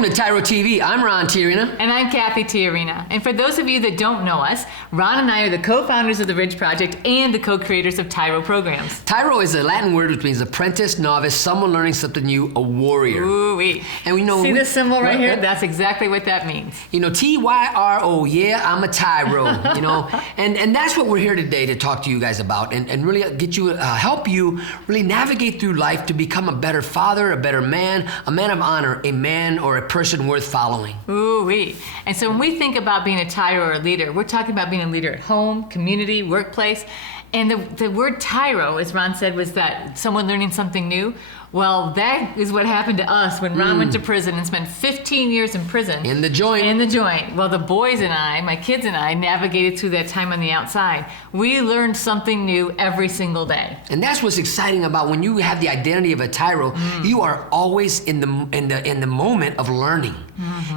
Welcome to TYRO TV. I'm Ron TYRO. And I'm Cathy TYRO. And for those of you that don't know us, Ron and I are the co-founders of the Ridge Project and the co-creators of TYRO programs. TYRO is a Latin word which means apprentice, novice, someone learning something new, a warrior. Ooh-wee. And we know. See this symbol right here? That's exactly what that means. You know, TYRO, yeah, I'm a TYRO, you know. And that's what we're here today to talk to you guys about and really get you, help you really navigate through life to become a better father, a better man, a man of honor, a man or a person worth following. Ooh-wee. And so when we think about being a TYRO or a leader, we're talking about being a leader at home, community, workplace. And the word TYRO, as Ron said, was that someone learning something new. Well, that is what happened to us when Ron went to prison and spent 15 years in prison. In the joint. In the joint. Well, the boys and I, my kids and I, navigated through that time on the outside. We learned something new every single day. And that's what's exciting about when you have the identity of a TYRO. You are always in the moment of learning.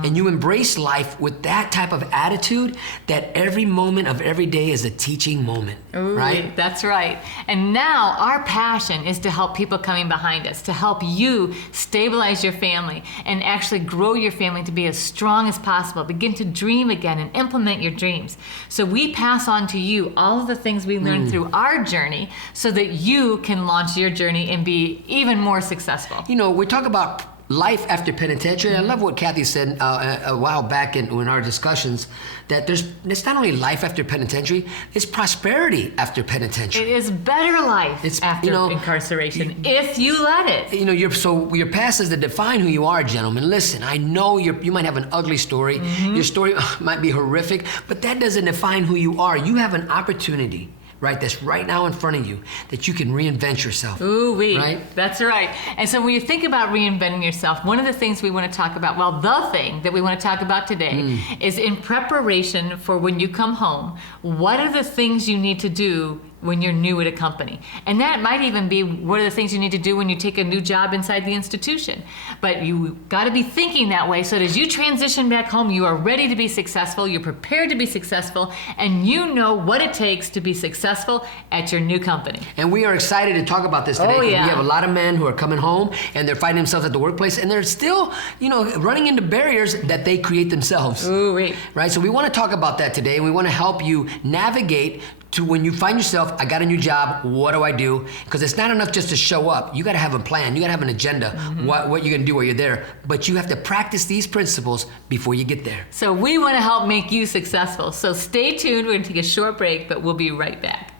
And you embrace life with that type of attitude that every moment of every day is a teaching moment. Ooh, right? That's right. And now our passion is to help people coming behind us, to help you stabilize your family and actually grow your family to be as strong as possible. Begin to dream again and implement your dreams. So we pass on to you all of the things we learned through our journey so that you can launch your journey and be even more successful. You know, we talk about life after penitentiary. I love what Cathy said a while back in our discussions, that it's not only life after penitentiary, it's prosperity after penitentiary. It is better life after incarceration, if you let it. You know, your past doesn't define who you are, gentlemen. Listen, I know you might have an ugly story. Your story might be horrific, but that doesn't define who you are. You have an opportunity, right, that's right now in front of you, that you can reinvent yourself. Ooh-wee. Right? That's right. And so when you think about reinventing yourself, one of the things we want to talk about, well, the thing that we want to talk about today is in preparation for when you come home, what are the things you need to do when you're new at a company? And that might even be what are the things you need to do when you take a new job inside the institution. But you got to be thinking that way so that as you transition back home, you are ready to be successful, you're prepared to be successful, and you know what it takes to be successful at your new company. And we are excited to talk about this today. Oh, yeah. We have a lot of men who are coming home and they're finding themselves at the workplace and they're still, you know, running into barriers that they create themselves. Ooh-wee. Right? So we want to talk about that today, and we want to help you navigate to when you find yourself, I got a new job, what do I do? Because it's not enough just to show up. You got to have a plan. You got to have an agenda, what you're going to do while you're there. But you have to practice these principles before you get there. So we want to help make you successful. So stay tuned. We're going to take a short break, but we'll be right back.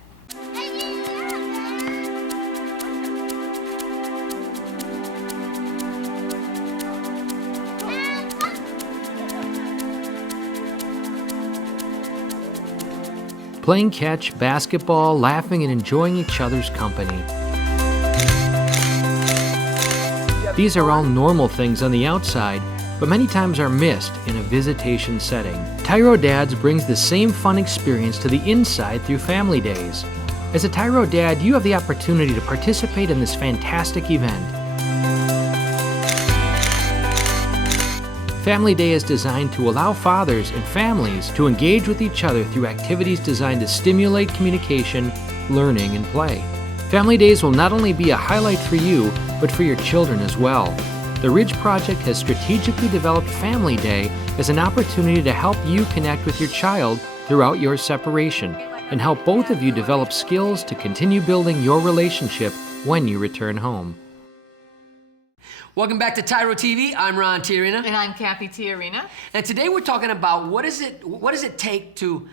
Playing catch, basketball, laughing, and enjoying each other's company. These are all normal things on the outside, but many times are missed in a visitation setting. TYRO Dads brings the same fun experience to the inside through Family Days. As a TYRO Dad, you have the opportunity to participate in this fantastic event. Family Day is designed to allow fathers and families to engage with each other through activities designed to stimulate communication, learning, and play. Family Days will not only be a highlight for you, but for your children as well. The Ridge Project has strategically developed Family Day as an opportunity to help you connect with your child throughout your separation and help both of you develop skills to continue building your relationship when you return home. Welcome back to TYRO TV. I'm Ron TYRO. And I'm Cathy TYRO. And today we're talking about what does it take to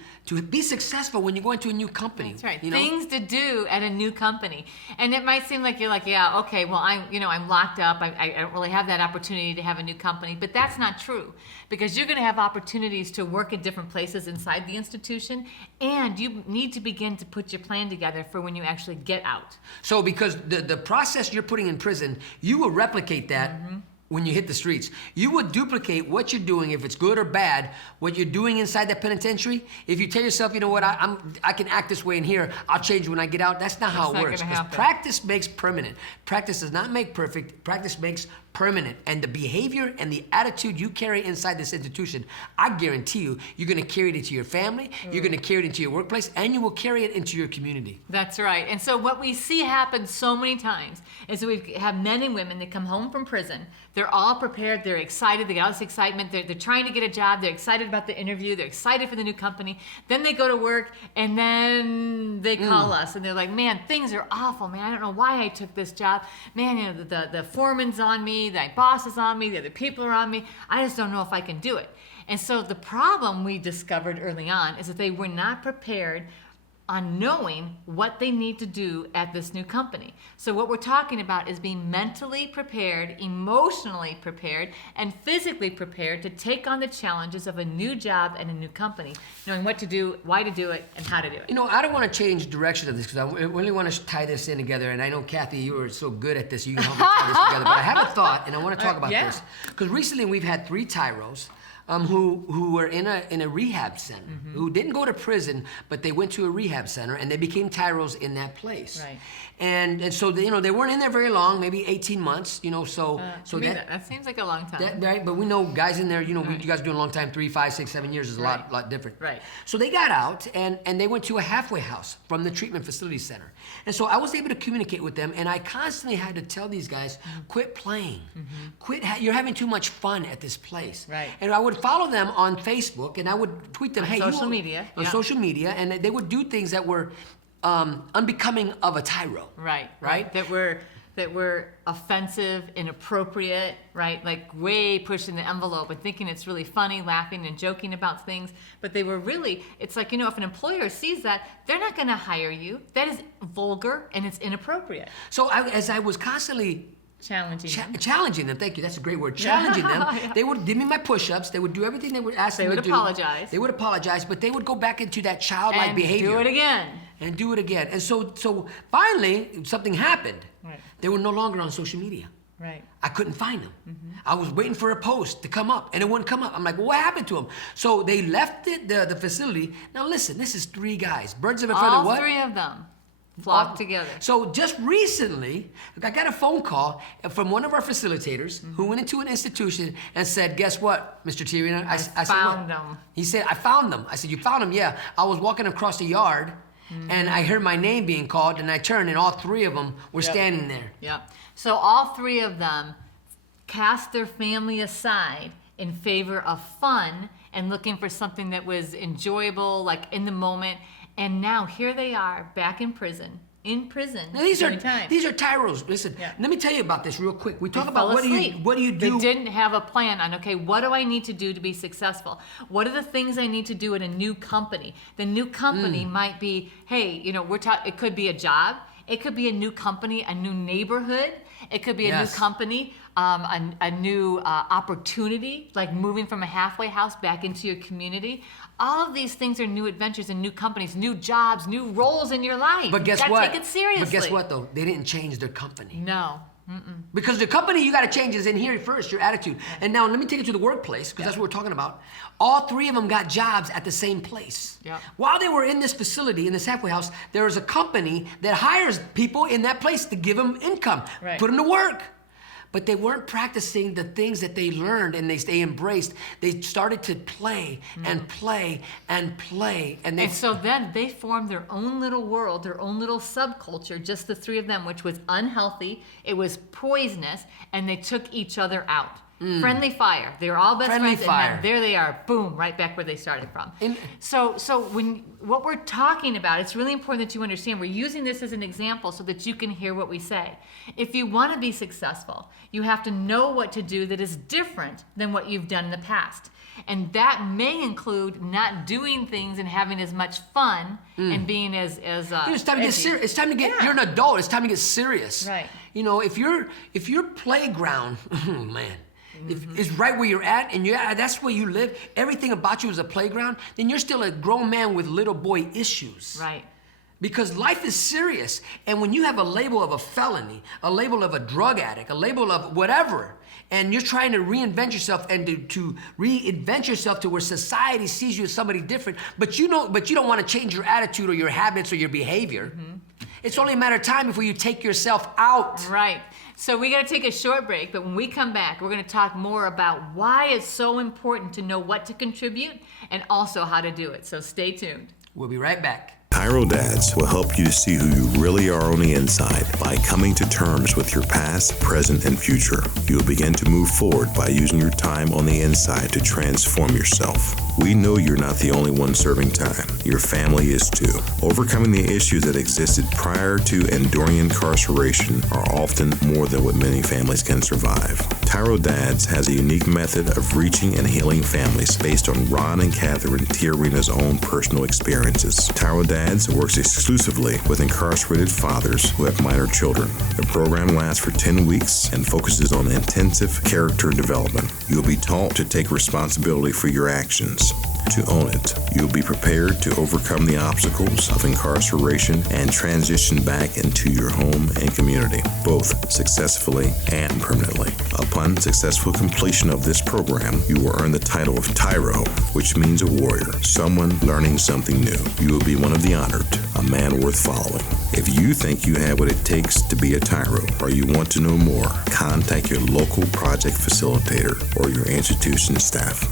be successful when you go into a new company. That's right. You know? Things to do at a new company. And it might seem like you're like, yeah, okay, well, I'm locked up. I don't really have that opportunity to have a new company. But that's not true, because you're going to have opportunities to work at different places inside the institution, and you need to begin to put your plan together for when you actually get out. So because the process you're putting in prison, you will replicate that when you hit the streets. You would duplicate what you're doing, if it's good or bad, what you're doing inside that penitentiary. If you tell yourself, you know what, I can act this way in here, I'll change when I get out. That's not how it works. Because practice makes permanent. Practice does not make perfect. Practice makes permanent. And the behavior and the attitude you carry inside this institution, I guarantee you, you're going to carry it into your family, you're going to carry it into your workplace, and you will carry it into your community. That's right. And so what we see happen so many times is that we have men and women that come home from prison. They're all prepared. They're excited. They got all this excitement. They're trying to get a job. They're excited about the interview. They're excited for the new company. Then they go to work, and then they call us, and they're like, man, things are awful, man. I don't know why I took this job. Man, you know, the foreman's on me, the boss is on me, the other people are on me. I just don't know if I can do it. And so the problem we discovered early on is that they were not prepared on knowing what they need to do at this new company. So what we're talking about is being mentally prepared, emotionally prepared, and physically prepared to take on the challenges of a new job and a new company, knowing what to do, why to do it, and how to do it. You know, I don't want to change direction of this because I really want to tie this in together. And I know, Cathy, you are so good at this. You can help me tie this together. But I have a thought, and I want to talk about this. Because recently we've had 3 TYROs who were in a rehab center, who didn't go to prison, but they went to a rehab center, and they became TYROs in that place. Right. And so they, you know, they weren't in there very long, maybe 18 months, you know, so that seems like a long time. right, but we know guys in there, you know, you guys are doing a long time, 3, 5, 6, 7 years is a lot different. Right. So they got out and they went to a halfway house from the treatment facility center. And so I was able to communicate with them, and I constantly had to tell these guys, quit playing, you're having too much fun at this place. Right. And I would follow them on Facebook, and I would tweet them, On hey, social media, on social media, and they would do things that were unbecoming of a TYRO. Right. That were offensive, inappropriate, right? Like way pushing the envelope and thinking it's really funny, laughing and joking about things. But they were really, it's like, you know, if an employer sees that, they're not going to hire you. That is vulgar and it's inappropriate. So as I was constantly challenging them, thank you, that's a great word, challenging them, they would give me my push-ups, they would do everything they would ask me to do. They would apologize, but they would go back into that childlike behavior. Do it again. And so finally, something happened. Right. They were no longer on social media. Right. I couldn't find them. I was waiting for a post to come up, and it wouldn't come up. I'm like, well, what happened to them? So they left the facility. Now listen, this is 3 guys. Birds of a feather, what? All 3 of them flocked together. So just recently, I got a phone call from one of our facilitators who went into an institution and said, guess what, Mr. Tyrion? I said, found them. He said, I found them. I said, you found them? Yeah. I was walking across the yard, and I heard my name being called, and I turned, and all 3 of them were standing there. Yep. So all 3 of them cast their family aside in favor of fun and looking for something that was enjoyable, like in the moment. And now here they are back in prison. Now, these are TYROs. Listen, let me tell you about this real quick. We talk about what do you do? They didn't have a plan on, okay, what do I need to do to be successful? What are the things I need to do in a new company? The new company might be, hey, you know, it could be a job. It could be a new company, a new neighborhood. It could be a new company, a new opportunity, like moving from a halfway house back into your community. All of these things are new adventures and new companies, new jobs, new roles in your life. But guess what? what? Take it seriously. But guess what, though? They didn't change their company. No. Because the company you got to change is in here first, your attitude. And now let me take you to the workplace, because that's what we're talking about. All 3 of them got jobs at the same place. While they were in this facility, in this halfway house, there is a company that hires people in that place to give them income, put them to work. But they weren't practicing the things that they learned and they embraced. They started to play and play and play. And so then they formed their own little world, their own little subculture, just the 3 of them, which was unhealthy, it was poisonous, and they took each other out. Friendly fire. They were all best friends, and there they are, boom, right back where they started from. So what we're talking about, it's really important that you understand, we're using this as an example so that you can hear what we say. If you want to be successful, you have to know what to do that is different than what you've done in the past. And that may include not doing things and having as much fun and being as it's time to get serious. It's time to get, you're an adult, it's time to get serious. Right. You know, if your playground, oh man, is right where you're at, and that's where you live, everything about you is a playground, then you're still a grown man with little boy issues. Right. Because life is serious, and when you have a label of a felony, a label of a drug addict, a label of whatever, and you're trying to reinvent yourself and to reinvent yourself to where society sees you as somebody different, but you don't want to change your attitude or your habits or your behavior. It's only a matter of time before you take yourself out. Right. So we got to take a short break, but when we come back, we're going to talk more about why it's so important to know what to contribute and also how to do it. So stay tuned. We'll be right back. TYRO Dads will help you to see who you really are on the inside by coming to terms with your past, present, and future. You will begin to move forward by using your time on the inside to transform yourself. We know you're not the only one serving time. Your family is too. Overcoming the issues that existed prior to and during incarceration are often more than what many families can survive. TYRO Dads has a unique method of reaching and healing families based on Ron and Catherine Tiarina's own personal experiences. TYRO Dads works exclusively with incarcerated fathers who have minor children. The program lasts for 10 weeks and focuses on intensive character development. You'll be taught to take responsibility for your actions, to own it. You'll be prepared to overcome the obstacles of incarceration and transition back into your home and community, both successfully and permanently. Upon successful completion of this program, you will earn the title of TYRO, which means a warrior, someone learning something new. You will be one of the honored, a man worth following. If you think you have what it takes to be a TYRO, or you want to know more, contact your local project facilitator or your institution staff.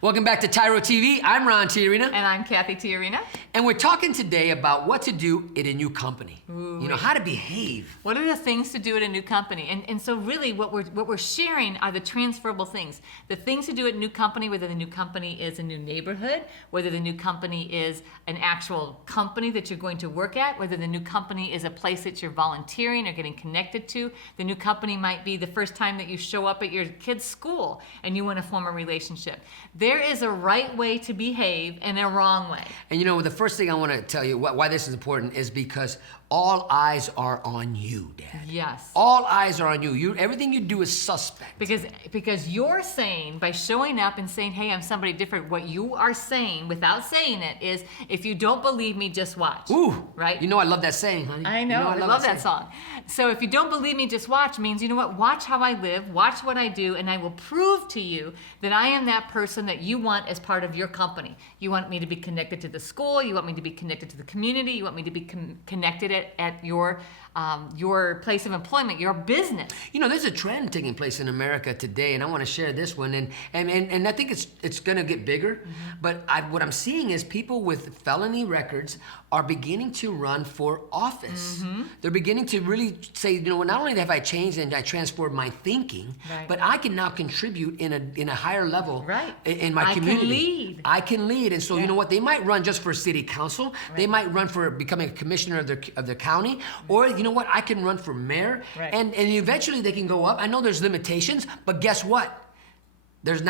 Welcome back to TYRO TV. I'm Ron Tiarina. And I'm Cathy Tiarina. And we're talking today about what to do in a new company. Ooh, you know, how to behave. What are the things to do at a new company? And so really what we're sharing are the transferable things. The things to do at a new company, whether the new company is a new neighborhood, whether the new company is an actual company that you're going to work at, whether the new company is a place that you're volunteering or getting connected to. The new company might be the first time that you show up at your kid's school and you want to form a relationship. There is a right way to behave and a wrong way. And you know, the first thing I want to tell you why this is important is because all eyes are on you, Dad. Yes. All eyes are on you. Everything you do is suspect. Because you're saying, by showing up and saying, hey, I'm somebody different, what you are saying without saying it is, if you don't believe me, just watch. Ooh. Right? You know I love that saying, honey. I know, I love that song. So if you don't believe me, just watch means, you know what, watch how I live, watch what I do, and I will prove to you that I am that person that you want as part of your company. You want me to be connected to the school, you want me to be connected to the community, you want me to be connected at your place of employment, your business. You know, there's a trend taking place in America today, and I want to share this one, and I think it's going to get bigger. Mm-hmm. But what I'm seeing is people with felony records are beginning to run for office. Mm-hmm. They're beginning to really say, you know, not only have I changed and I transformed my thinking, right, but I can now contribute in a higher level, right, in my community. I can lead, and so, yeah, you know what? They might run just for city council. Right. They might run for becoming a commissioner of their county, or you know what? I can run for mayor, right, and eventually they can go up. I know there's limitations, but guess what? There's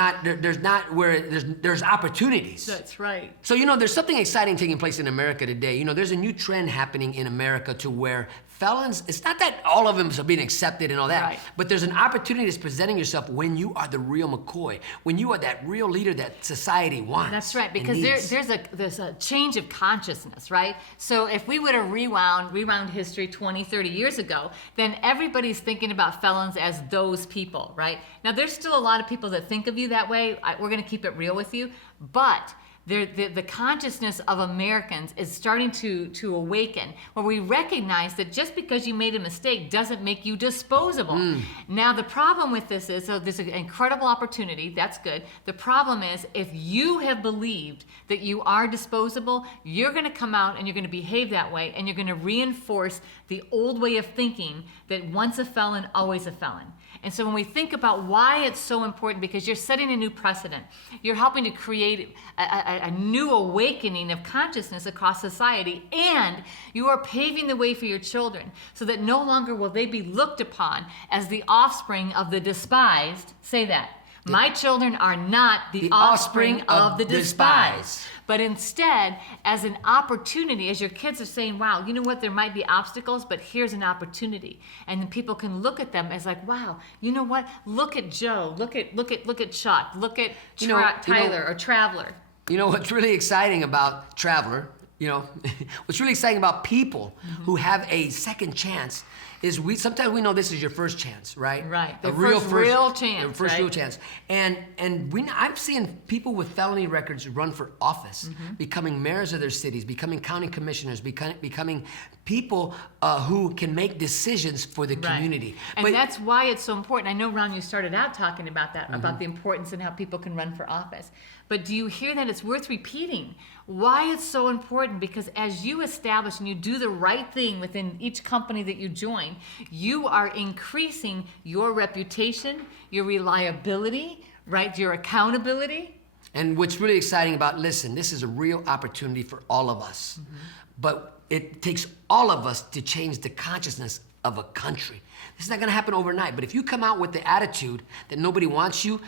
opportunities. That's right. So, you know, there's something exciting taking place in America today. You know, there's a new trend happening in America to where felons, it's not that all of them are being accepted and all that, right, but there's an opportunity that's presenting yourself when you are the real McCoy, when you are that real leader that society wants. That's right, because there's a change of consciousness, right? So if we would have rewound history 20, 30 years ago, then everybody's thinking about felons as those people, right? Now, there's still a lot of people that think of you that way. We're going to keep it real with you, but the consciousness of Americans is starting to awaken, where we recognize that just because you made a mistake doesn't make you disposable. Now, the problem with this is, so there's an incredible opportunity, that's good. The problem is, if you have believed that you are disposable, you're going to come out and you're going to behave that way, and you're going to reinforce the old way of thinking that once a felon, always a felon. And so when we think about why it's so important, because you're setting a new precedent, you're helping to create a new awakening of consciousness across society, and you are paving the way for your children so that no longer will they be looked upon as the offspring of the despised. Say that. My children are not the offspring of the despised. But instead, as an opportunity, as your kids are saying, wow, you know what, there might be obstacles, but here's an opportunity. And then people can look at them as like, wow, you know what, look at Joe, look at Chuck, look at Tyler or Traveler. You know, what's really exciting about Traveler, you know, what's really exciting about people who have a second chance is sometimes we know this is your first chance, right? Right. A real chance. First real chance. And I'm seeing people with felony records run for office, becoming mayors of their cities, becoming county commissioners, becoming people who can make decisions for the community. And that's why it's so important. I know, Ron, you started out talking about that, about the importance and how people can run for office. But do you hear that? It's worth repeating. Why it's so important? Because as you establish and you do the right thing within each company that you join, you are increasing your reputation, your reliability, right? Your accountability. And what's really exciting about, listen, this is a real opportunity for all of us. But it takes all of us to change the consciousness of a country. This is not gonna happen overnight, but if you come out with the attitude that nobody wants you,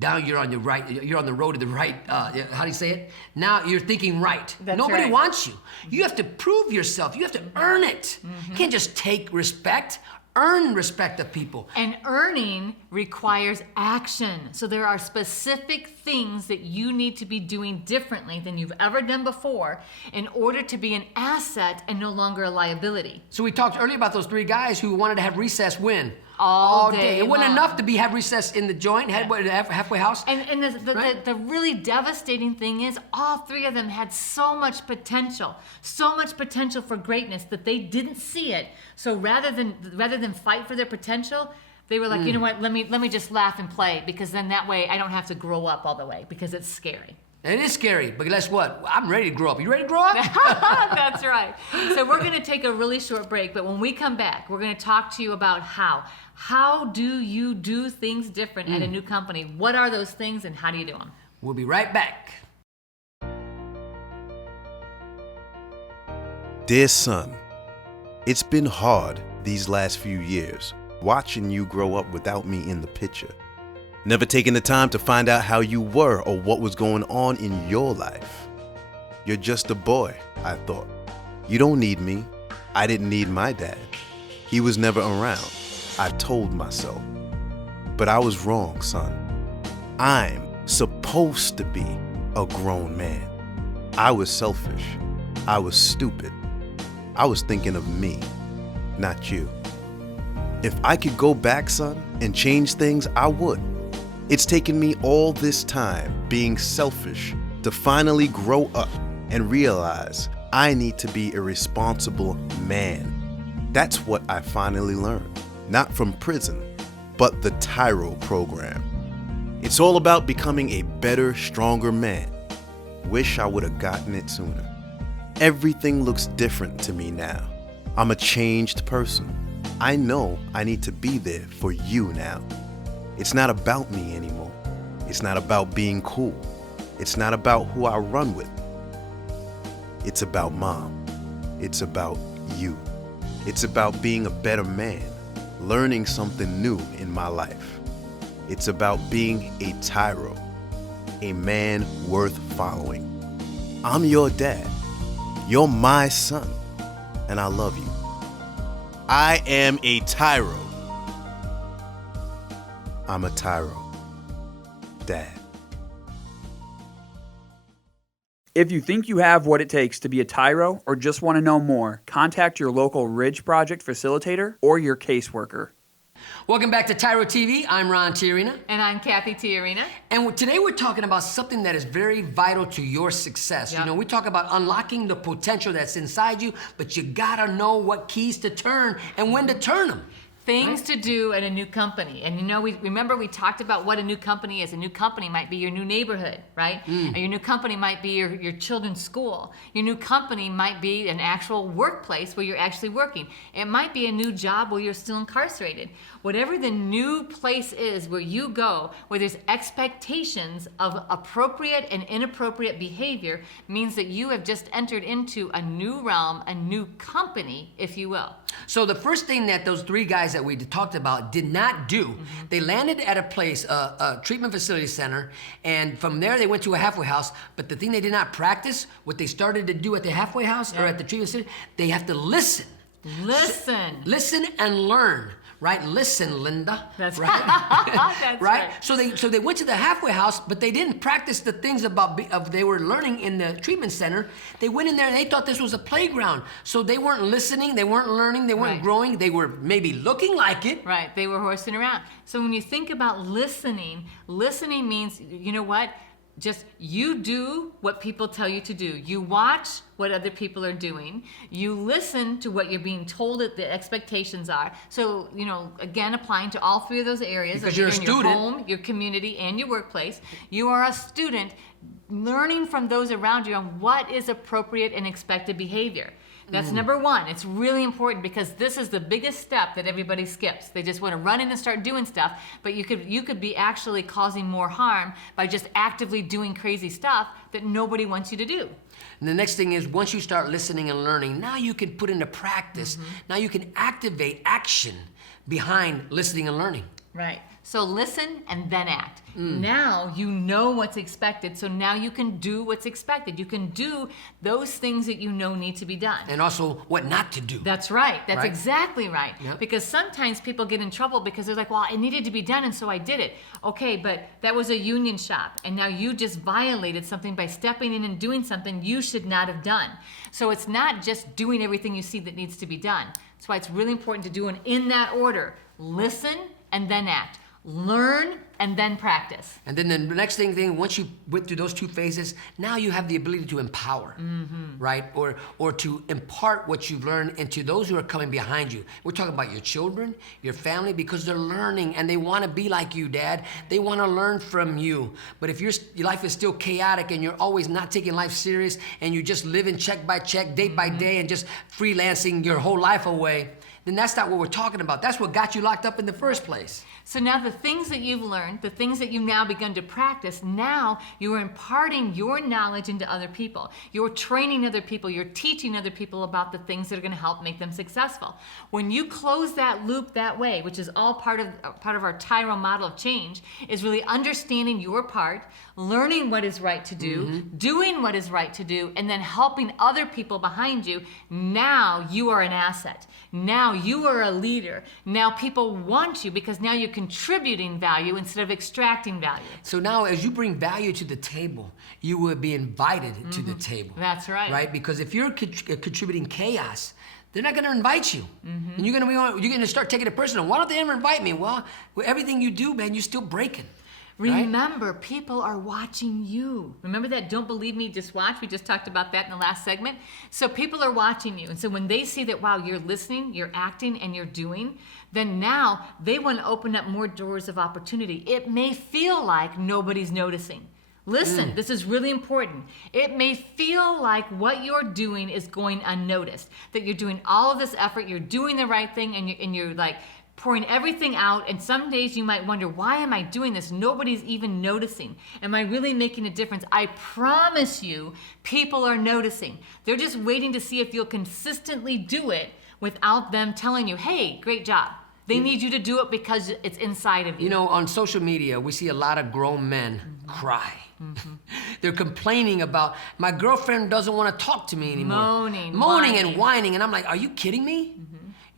now you're on the road to the right, how do you say it? Now you're thinking right. That's Nobody right. wants you. You have to prove yourself. You have to earn it. You can't just take respect. Earn respect of people. And earning requires action. So there are specific things that you need to be doing differently than you've ever done before in order to be an asset and no longer a liability. So we talked earlier about those 3 guys who wanted to have recess when? All day It wasn't long. enough to have recess in the joint, halfway house. And the really devastating thing is all 3 of them had so much potential for greatness that they didn't see it. So rather than fight for their potential, they were like, you know what, let me just laugh and play, because then that way I don't have to grow up all the way, because it's scary. It is scary, but guess what? I'm ready to grow up. You ready to grow up? That's right. So we're going to take a really short break, but when we come back, we're going to talk to you about how. How do you do things different at a new company? What are those things and how do you do them? We'll be right back. Dear son, it's been hard these last few years watching you grow up without me in the picture. Never taking the time to find out how you were or what was going on in your life. You're just a boy, I thought. You don't need me. I didn't need my dad. He was never around, I told myself. But I was wrong, son. I'm supposed to be a grown man. I was selfish. I was stupid. I was thinking of me, not you. If I could go back, son, and change things, I would. It's taken me all this time being selfish to finally grow up and realize I need to be a responsible man. That's what I finally learned, not from prison, but the TYRO program. It's all about becoming a better, stronger man. Wish I would have gotten it sooner. Everything looks different to me now. I'm a changed person. I know I need to be there for you now. It's not about me anymore. It's not about being cool. It's not about who I run with. It's about mom. It's about you. It's about being a better man, learning something new in my life. It's about being a TYRO, a man worth following. I'm your dad. You're my son, and I love you. I am a TYRO. I'm a TYRO. Dad. If you think you have what it takes to be a TYRO or just want to know more, contact your local Ridge Project facilitator or your caseworker. Welcome back to TYRO TV. I'm Ron Tiarina. And I'm Cathy Tiarina. And today we're talking about something that is very vital to your success. Yep. You know, we talk about unlocking the potential that's inside you, but you gotta know what keys to turn and when to turn them. Things to do at a new company. And you know, we talked about what a new company is. A new company might be your new neighborhood, right? Or your new company might be your children's school. Your new company might be an actual workplace where you're actually working. It might be a new job where you're still incarcerated. Whatever the new place is where you go, where there's expectations of appropriate and inappropriate behavior, means that you have just entered into a new realm, a new company, if you will. So the first thing that those 3 guys that we talked about did not do, they landed at a place, a treatment facility center, and from there they went to a halfway house, but the thing they did not practice, what they started to do at the halfway house or at the treatment center, they have to listen. Listen and learn. Right? Listen, Linda. That's right. That's right. So they went to the halfway house, but they didn't practice the things they were learning in the treatment center. They went in there and they thought this was a playground. So they weren't listening, they weren't learning, they weren't growing. They were maybe looking like it. Right. They were horsing around. So when you think about listening means, you know what? just you do what people tell you to do. You watch what other people are doing. You listen to what you're being told that the expectations are. So, again, applying to all three of those areas. Because you're a student. Your home, your community, and your workplace. You are a student learning from those around you on what is appropriate and expected behavior. That's number one. It's really important because this is the biggest step that everybody skips. They just want to run in and start doing stuff, but you could be actually causing more harm by just actively doing crazy stuff that nobody wants you to do. And the next thing is, once you start listening and learning, now you can put into practice. Now you can activate action behind listening and learning. Right. So listen and then act. Now you know what's expected, so now you can do what's expected. You can do those things that you know need to be done. And also what not to do. That's right. That's Right? exactly right. Yep. Because sometimes people get in trouble because they're like, well, it needed to be done and so I did it. Okay, but that was a union shop and now you just violated something by stepping in and doing something you should not have done. So it's not just doing everything you see that needs to be done. That's why it's really important to do it in that order. Listen and then act. Learn and then practice. And then the next thing, once you went through those two phases, now you have the ability to empower, right? Or to impart what you've learned into those who are coming behind you. We're talking about your children, your family, because they're learning and they want to be like you, Dad. They want to learn from you. But if your life is still chaotic and you're always not taking life serious and you just living check by check, day by day, and just freelancing your whole life away, then that's not what we're talking about. That's what got you locked up in the first place. So now the things that you've learned, the things that you've now begun to practice, now you are imparting your knowledge into other people. You're training other people. You're teaching other people about the things that are going to help make them successful. When you close that loop that way, which is all part of our TYRO model of change, is really understanding your part, learning what is right to do, doing what is right to do, and then helping other people behind you. Now you are an asset. Now you are a leader. Now people want you because now you're contributing value instead of extracting value. So now as you bring value to the table, you will be invited to the table. That's right. Right? Because if you're contributing chaos, they're not going to invite you. And you're going to start taking it personal. Why don't they ever invite me? Well, with everything you do, man, you're still breaking. Remember, people are watching you. Remember that don't believe me, just watch? We just talked about that in the last segment. So people are watching you. And so when they see that, wow, you're listening, you're acting, and you're doing, then now they want to open up more doors of opportunity. It may feel like nobody's noticing. Listen, this is really important. It may feel like what you're doing is going unnoticed, that you're doing all of this effort, you're doing the right thing, and you're like, pouring everything out, and some days you might wonder, why am I doing this? Nobody's even noticing. Am I really making a difference? I promise you, people are noticing. They're just waiting to see if you'll consistently do it without them telling you, hey, great job. They need you to do it because it's inside of you. You know, on social media, we see a lot of grown men cry. They're complaining about, my girlfriend doesn't want to talk to me anymore. Moaning and whining. And I'm like, are you kidding me?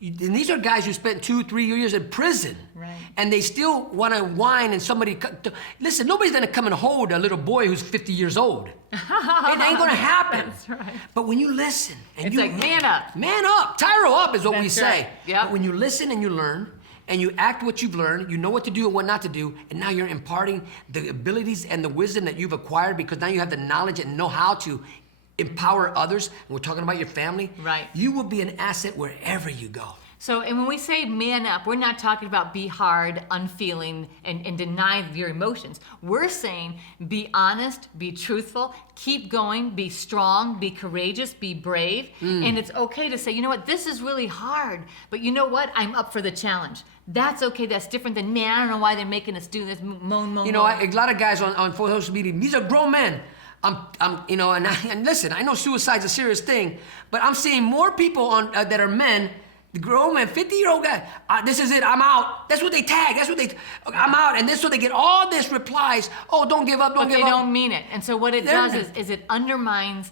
And these are guys who spent 2-3 years in prison. Right. And they still want to whine and somebody... Listen, nobody's going to come and hold a little boy who's 50 years old. It ain't going to happen. That's right. But when you listen... and It's like, man up. Man up. TYRO up is what we That's say. right. Yep. But when you listen and you learn, and you act what you've learned, you know what to do and what not to do, and now you're imparting the abilities and the wisdom that you've acquired because now you have the knowledge and know how to empower others, and we're talking about your family, Right. You will be an asset wherever you go. So, and when we say man up, we're not talking about be hard, unfeeling, and deny your emotions. We're saying be honest, be truthful, keep going, be strong, be courageous, be brave. And it's okay to say, you know what, this is really hard, but you know what, I'm up for the challenge. That's okay, that's different than, man, I don't know why they're making us do this, moan. You know, a lot of guys on social media, these are grown men. You know, and listen, I know suicide's a serious thing, but I'm seeing more people on that are men, the grown men, 50-year-old guy. This is it. I'm out. That's what they tag. I'm out, and so they get all this replies. Oh, don't give up. Don't But give they up. don't mean it. And so what it does is it undermines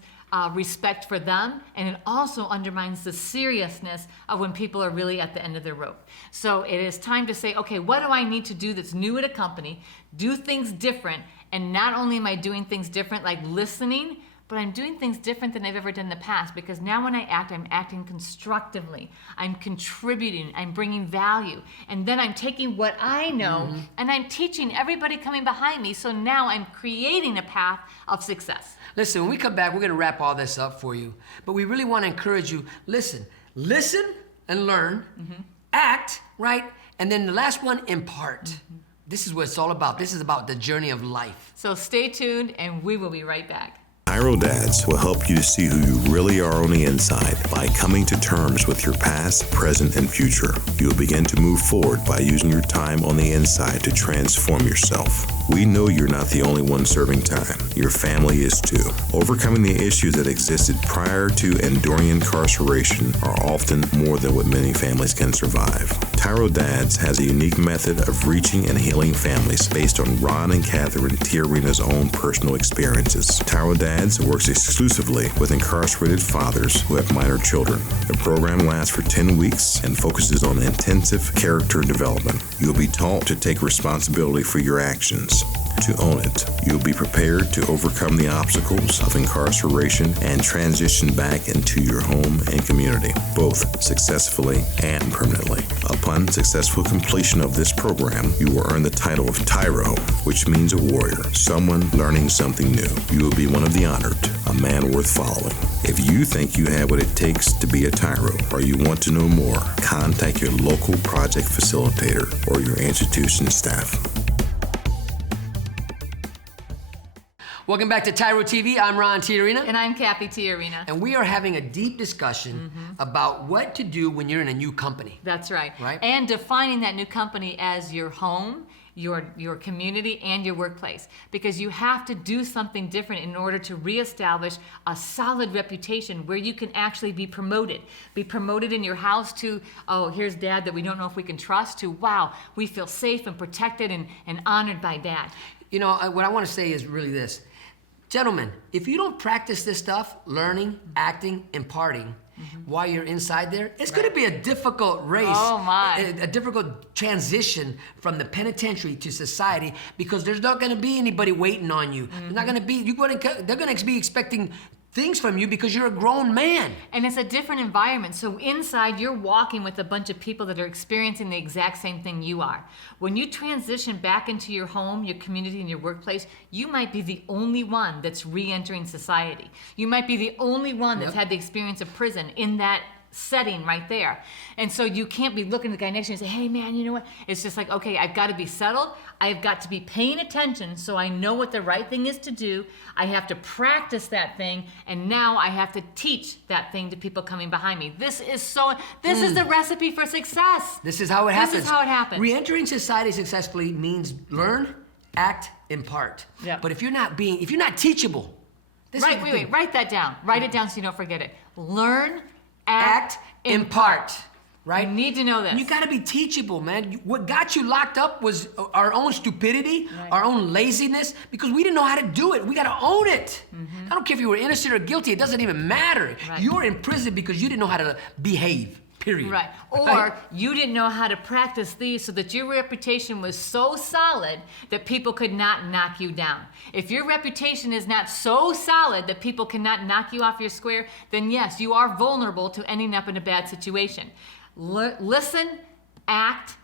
respect for them, and it also undermines the seriousness of when people are really at the end of their rope. So it is time to say, okay, what do I need to do that's new at a company? Do things different, and not only am I doing things different, like listening, but I'm doing things different than I've ever done in the past, because now when I act, I'm acting constructively. I'm contributing, I'm bringing value. And then I'm taking what I know and I'm teaching everybody coming behind me, so now I'm creating a path of success. Listen, when we come back, we're going to wrap all this up for you. But we really want to encourage you, listen and learn, act, right? And then the last one, impart. This is what it's all about. This is about the journey of life. So stay tuned, and we will be right back. TYRO Dads will help you to see who you really are on the inside by coming to terms with your past, present, and future. You'll begin to move forward by using your time on the inside to transform yourself. We know you're not the only one serving time. Your family is too. Overcoming the issues that existed prior to and during incarceration are often more than what many families can survive. TYRO Dads has a unique method of reaching and healing families based on Ron and Catherine TYRO's own personal experiences. TYRO Dads works exclusively with incarcerated fathers who have minor children. The program lasts for 10 weeks and focuses on intensive character development. You'll be taught to take responsibility for your actions, to own it. You'll be prepared to overcome the obstacles of incarceration and transition back into your home and community, both successfully and permanently. Upon successful completion of this program, you will earn the title of TYRO, which means a warrior, someone learning something new. You will be one of the honored, a man worth following. If you think you have what it takes to be a TYRO, or you want to know more, contact your local project facilitator or your institution staff. Welcome back to TYRO TV. I'm Ron TYRO. And I'm Cathy TYRO. And we are having a deep discussion about what to do when you're in a new company. That's right. Right. And defining that new company as your home, your community, and your workplace. Because you have to do something different in order to reestablish a solid reputation where you can actually be promoted. Be promoted in your house to, oh, here's Dad that we don't know if we can trust, to, wow, we feel safe and protected and honored by Dad. You know, what I want to say is really this. Gentlemen, if you don't practice this stuff, learning, acting, imparting, while you're inside there, it's going to be a difficult race. Oh, my. A difficult transition from the penitentiary to society, because there's not going to be anybody waiting on you. They're not going to be, they're going to be expecting things from you because you're a grown man. And it's a different environment. So inside, you're walking with a bunch of people that are experiencing the exact same thing you are. When you transition back into your home, your community, and your workplace, you might be the only one that's re-entering society. You might be the only one that's had the experience of prison in that setting right there. And so you can't be looking at the guy next to you and say, hey man, you know what? It's just like, okay, I've got to be settled. I've got to be paying attention so I know what the right thing is to do. I have to practice that thing, and now I have to teach that thing to people coming behind me. This is the recipe for success. This is how it happens. This is how it happens. Re-entering society successfully means learn, act, impart. Yeah. But if you're not teachable, Wait, write that down. Write it down so you don't forget it. Learn, act, impart. Right? You need to know this. And you got to be teachable, man. What got you locked up was our own stupidity, our own laziness, because we didn't know how to do it. We got to own it. I don't care if you were innocent or guilty. It doesn't even matter. Right. You're in prison because you didn't know how to behave, period. Right. Or you didn't know how to practice these so that your reputation was so solid that people could not knock you down. If your reputation is not so solid that people cannot knock you off your square, then yes, you are vulnerable to ending up in a bad situation. Listen, act,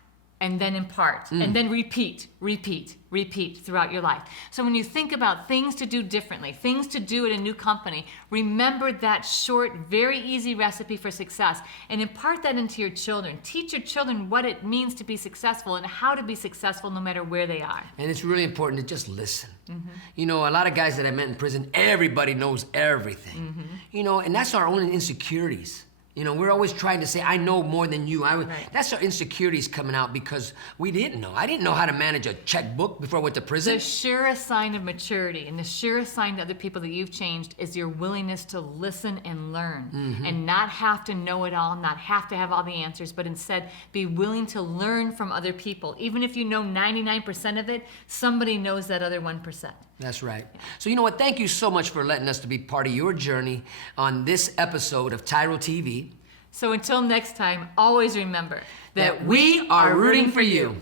and then impart, and then repeat throughout your life. So when you think about things to do differently, things to do at a new company, remember that short, very easy recipe for success, and impart that into your children. Teach your children what it means to be successful and how to be successful no matter where they are. And it's really important to just listen. You know, a lot of guys that I met in prison, everybody knows everything. You know, and that's our own insecurities. You know, we're always trying to say, I know more than you. That's our insecurities coming out because we didn't know. I didn't know how to manage a checkbook before I went to prison. The surest sign of maturity and the surest sign to other people that you've changed is your willingness to listen and learn and not have to know it all, not have to have all the answers, but instead be willing to learn from other people. Even if you know 99% of it, somebody knows that other 1%. That's right. So you know what? Thank you so much for letting us to be part of your journey on this episode of TYRO TV. So until next time, always remember that we are rooting for you.